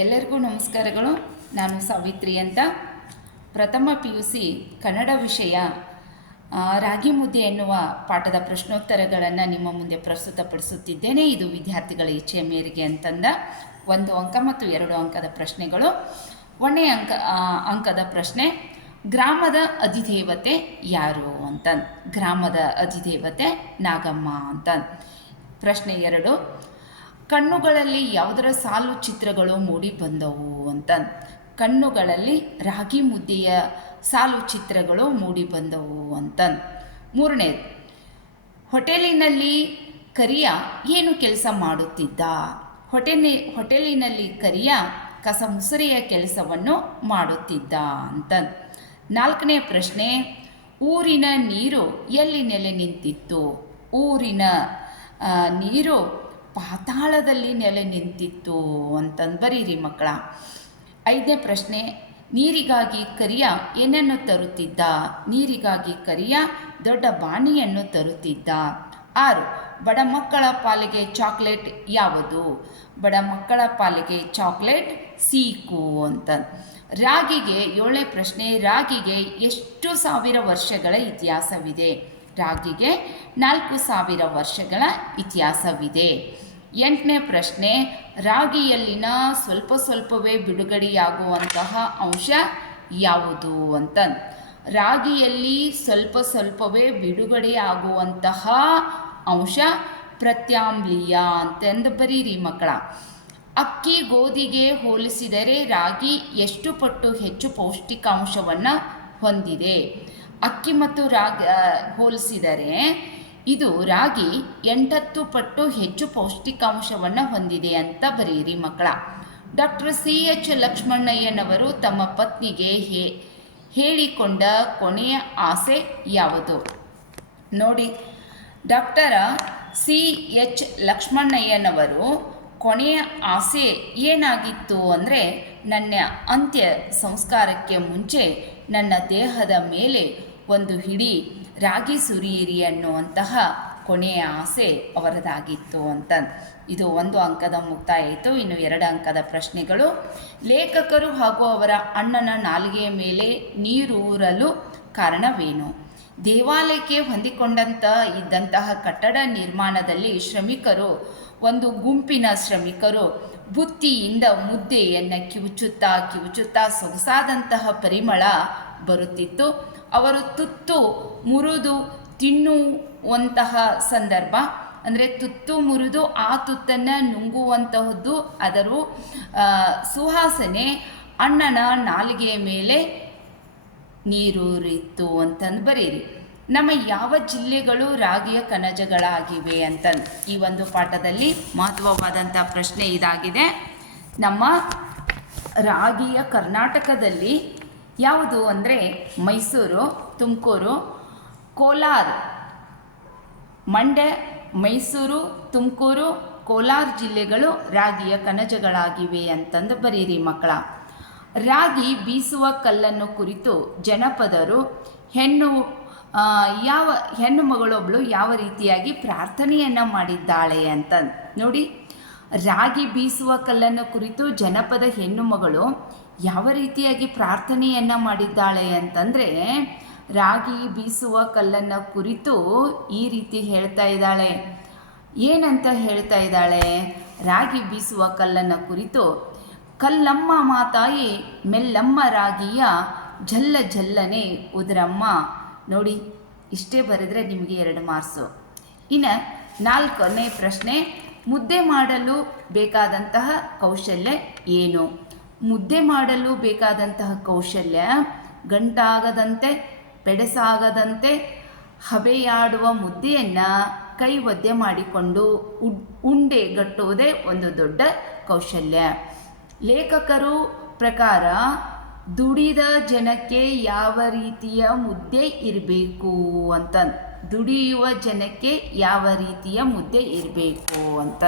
ಎಲ್ಲರಿಗೂ ನಮಸ್ಕಾರಗಳು. ನಾನು ಸಾವಿತ್ರಿ ಅಂತ. ಪ್ರಥಮ PUC ಕನ್ನಡ ವಿಷಯ ರಾಗಿ ಮುದ್ದೆ ಎನ್ನುವ ಪಾಠದ ಪ್ರಶ್ನೋತ್ತರಗಳನ್ನು ನಿಮ್ಮ ಮುಂದೆ ಪ್ರಸ್ತುತಪಡಿಸುತ್ತಿದ್ದೇನೆ. ಇದು ವಿದ್ಯಾರ್ಥಿಗಳ ಇಚ್ಛೆಯ ಮೇರೆಗೆ ಅಂತಂದ 1 ಅಂಕ ಮತ್ತು 2 ಅಂಕದ ಪ್ರಶ್ನೆಗಳು. 1ನೇ ಅಂಕದ ಪ್ರಶ್ನೆ, ಗ್ರಾಮದ ಅಧಿದೇವತೆ ಯಾರು ಅಂತ. ಗ್ರಾಮದ ಅಧಿದೇವತೆ ನಾಗಮ್ಮ ಅಂತ. ಪ್ರಶ್ನೆ 2, ಕಣ್ಣುಗಳಲ್ಲಿ ಯಾವುದರ ಸಾಲು ಚಿತ್ರಗಳು ಮೂಡಿ ಬಂದವು ಅಂತ. ಕಣ್ಣುಗಳಲ್ಲಿ ರಾಗಿ ಮುದ್ದೆಯ ಸಾಲು ಚಿತ್ರಗಳು ಮೂಡಿ ಬಂದವು ಅಂತ. 3ನೇದು, ಹೋಟೆಲಿನಲ್ಲಿ ಕರಿಯ ಏನು ಕೆಲಸ ಮಾಡುತ್ತಿದ್ದ. ಹೋಟೆಲಿನಲ್ಲಿ ಕರಿಯ ಕಸ ಮುಸುರೆಯ ಕೆಲಸವನ್ನು ಮಾಡುತ್ತಿದ್ದ ಅಂತ. 4ನೇ ಪ್ರಶ್ನೆ, ಊರಿನ ನೀರು ಎಲ್ಲಿ ನೆಲೆ ನಿಂತಿತ್ತು. ಊರಿನ ನೀರು ಪಾತಾಳದಲ್ಲಿ ನೆಲೆ ನಿಂತಿತ್ತು ಅಂತಂದು ಬರೀರಿ ಮಕ್ಕಳ. 5ನೇ ಪ್ರಶ್ನೆ, ನೀರಿಗಾಗಿ ಕರಿಯ ಏನನ್ನು ತರುತ್ತಿದ್ದ. ನೀರಿಗಾಗಿ ಕರಿಯ ದೊಡ್ಡ ಬಾಣಿಯನ್ನು ತರುತ್ತಿದ್ದ. 6, ಬಡ ಮಕ್ಕಳ ಪಾಲಿಗೆ ಚಾಕ್ಲೇಟ್ ಯಾವುದು. ಬಡ ಮಕ್ಕಳ ಪಾಲಿಗೆ ಚಾಕ್ಲೇಟ್ ಸೀಕು ಅಂತ. ರಾಗಿಗೆ 7ನೇ ಪ್ರಶ್ನೆ, ರಾಗಿಗೆ ಎಷ್ಟು ಸಾವಿರ ವರ್ಷಗಳ ಇತಿಹಾಸವಿದೆ. ರಾಗಿಗೆ 4000 ವರ್ಷಗಳ ಇತಿಹಾಸವಿದೆ. 8ನೇ ಪ್ರಶ್ನೆ, ರಾಗಿಯಲ್ಲಿನ ಸ್ವಲ್ಪವೇ ಬಿಡುಗಡೆಯಾಗುವಂತಹ ಅಂಶ ಯಾವುದು ಅಂತ. ರಾಗಿಯಲ್ಲಿ ಸ್ವಲ್ಪವೇ ಬಿಡುಗಡೆಯಾಗುವಂತಹ ಅಂಶ ಪ್ರತ್ಯಾಮ್ಲೀಯ ಅಂತಂದು ಬರೀರಿ ಮಕ್ಕಳ. ಅಕ್ಕಿ ಗೋಧಿಗೆ ಹೋಲಿಸಿದರೆ ರಾಗಿ ಎಷ್ಟು ಪಟ್ಟು ಹೆಚ್ಚು ಪೌಷ್ಟಿಕಾಂಶವನ್ನು ಹೊಂದಿದೆ. ಅಕ್ಕಿ ಮತ್ತು ರಾಗಿ ಹೋಲಿಸಿದರೆ ಇದು ರಾಗಿ 8 ಪಟ್ಟು ಹೆಚ್ಚು ಪೌಷ್ಟಿಕಾಂಶವನ್ನು ಹೊಂದಿದೆ ಅಂತ ಬರೀರಿ ಮಕ್ಕಳ. ಡಾಕ್ಟರ್ CH ಲಕ್ಷ್ಮಣ್ಣಯ್ಯನವರು ತಮ್ಮ ಪತ್ನಿಗೆ ಹೇಳಿಕೊಂಡ ಕೊನೆಯ ಆಸೆ ಯಾವುದು. ನೋಡಿ, ಡಾಕ್ಟರ್ CH ಲಕ್ಷ್ಮಣ್ಣಯ್ಯನವರು ಕೊನೆಯ ಆಸೆ ಏನಾಗಿತ್ತು ಅಂದರೆ, ನನ್ನ ಅಂತ್ಯ ಸಂಸ್ಕಾರಕ್ಕೆ ಮುಂಚೆ ನನ್ನ ದೇಹದ ಮೇಲೆ ಒಂದು ಹಿಡಿ ರಾಗಿ ಸುರಿಯಿರಿ ಅನ್ನುವಂತಹ ಕೊನೆಯ ಆಸೆ ಅವರದಾಗಿತ್ತು ಅಂತ. ಇದು 1 ಅಂಕದ ಮುಕ್ತಾಯ ಆಯಿತು. ಇನ್ನು 2 ಅಂಕದ ಪ್ರಶ್ನೆಗಳು. ಲೇಖಕರು ಹಾಗೂ ಅವರ ಅಣ್ಣನ ನಾಲಿಗೆಯ ಮೇಲೆ ನೀರೂರಲು ಕಾರಣವೇನು. ದೇವಾಲಯಕ್ಕೆ ಇದ್ದಂತಹ ಕಟ್ಟಡ ನಿರ್ಮಾಣದಲ್ಲಿ ಒಂದು ಗುಂಪಿನ ಶ್ರಮಿಕರು ಬುತ್ತಿಯಿಂದ ಮುದ್ದೆಯನ್ನು ಕಿವುಚುತ್ತಾ ಸೊಗಸಾದಂತಹ ಪರಿಮಳ ಬರುತ್ತಿತ್ತು. ಅವರು ತುತ್ತು ಮುರಿದು ತಿನ್ನುವಂತಹ ಸಂದರ್ಭ, ಅಂದರೆ ತುತ್ತು ಮುರಿದು ಆ ತುತ್ತನ್ನು ನುಂಗುವಂತಹದ್ದು, ಅದರ ಸುವಾಸನೆ ಅಣ್ಣನ ನಾಲಿಗೆಯ ಮೇಲೆ ನೀರೂರಿತ್ತು ಅಂತಂದು ಬರೀರಿ. ನಮ್ಮ ಯಾವ ಜಿಲ್ಲೆಗಳು ರಾಗಿಯ ಕಣಜಗಳಾಗಿವೆ ಅಂತ. ಈ ಒಂದು ಪಾಠದಲ್ಲಿ ಮಹತ್ವವಾದಂಥ ಪ್ರಶ್ನೆ ಇದಾಗಿದೆ. ನಮ್ಮ ರಾಗಿಯ ಕರ್ನಾಟಕದಲ್ಲಿ ಯಾವುದು ಅಂದರೆ ಮೈಸೂರು, ತುಮಕೂರು, ಕೋಲಾರ, ಮಂಡ್ಯ, ಮೈಸೂರು, ತುಮಕೂರು, ಕೋಲಾರ ಜಿಲ್ಲೆಗಳು ರಾಗಿಯ ಕಣಜಗಳಾಗಿವೆ ಅಂತಂದು ಬರೀರಿ ಮಕ್ಕಳ. ರಾಗಿ ಬೀಸುವ ಕಲ್ಲನ್ನು ಕುರಿತು ಜನಪದರು ಹೆಣ್ಣು ಮಗಳೊಬ್ಬಳು ಯಾವ ರೀತಿಯಾಗಿ ಪ್ರಾರ್ಥನೆಯನ್ನು ಮಾಡಿದ್ದಾಳೆ ಅಂತ. ನೋಡಿ, ರಾಗಿ ಬೀಸುವ ಕಲ್ಲನ್ನು ಕುರಿತು ಜನಪದ ಹೆಣ್ಣು ಮಗಳು ಯಾವ ರೀತಿಯಾಗಿ ಪ್ರಾರ್ಥನೆಯನ್ನು ಮಾಡಿದ್ದಾಳೆ ಅಂತಂದರೆ, ರಾಗಿ ಬೀಸುವ ಕಲ್ಲನ್ನು ಕುರಿತು ಈ ರೀತಿ ಹೇಳ್ತಾ ಇದ್ದಾಳೆ. ಏನಂತ ಹೇಳ್ತಾ ಇದ್ದಾಳೆ? ರಾಗಿ ಬೀಸುವ ಕಲ್ಲನ್ನು ಕುರಿತು, ಕಲ್ಲಮ್ಮ ಮಾತಾಯಿ ಮೆಲ್ಲಮ್ಮ ರಾಗಿಯ ಜಲ್ಲ ಜಲ್ಲನೆ ಉದರಮ್ಮ. ನೋಡಿ, ಇಷ್ಟೇ ಬರೆದರೆ ನಿಮಗೆ 2 ಮಾರ್ಕ್ಸು. ಇನ್ನು 4ನೇ ಪ್ರಶ್ನೆ, ಮುದ್ದೆ ಮಾಡಲು ಬೇಕಾದಂತಹ ಕೌಶಲ್ಯ ಏನು. ಮುದ್ದೆ ಮಾಡಲು ಬೇಕಾದಂತಹ ಕೌಶಲ್ಯ ಗಂಟಾಗದಂತೆ ಪೆಡಸಾಗದಂತೆ ಹಬೆಯಾಡುವ ಮುದ್ದೆಯನ್ನು ಕೈ ಒದ್ದೆ ಮಾಡಿಕೊಂಡು ಉಂಡೆಗಟ್ಟುವುದೇ ಒಂದು ದೊಡ್ಡ ಕೌಶಲ್ಯ. ಲೇಖಕರು ಪ್ರಕಾರ ದುಡಿದ ಜನಕ್ಕೆ ಯಾವ ರೀತಿಯ ಮುದ್ದೆ ಇರಬೇಕು ಅಂತ. ದುಡಿಯುವ ಜನಕ್ಕೆ ಯಾವ ರೀತಿಯ ಮುದ್ದೆ ಇರಬೇಕು ಅಂತ.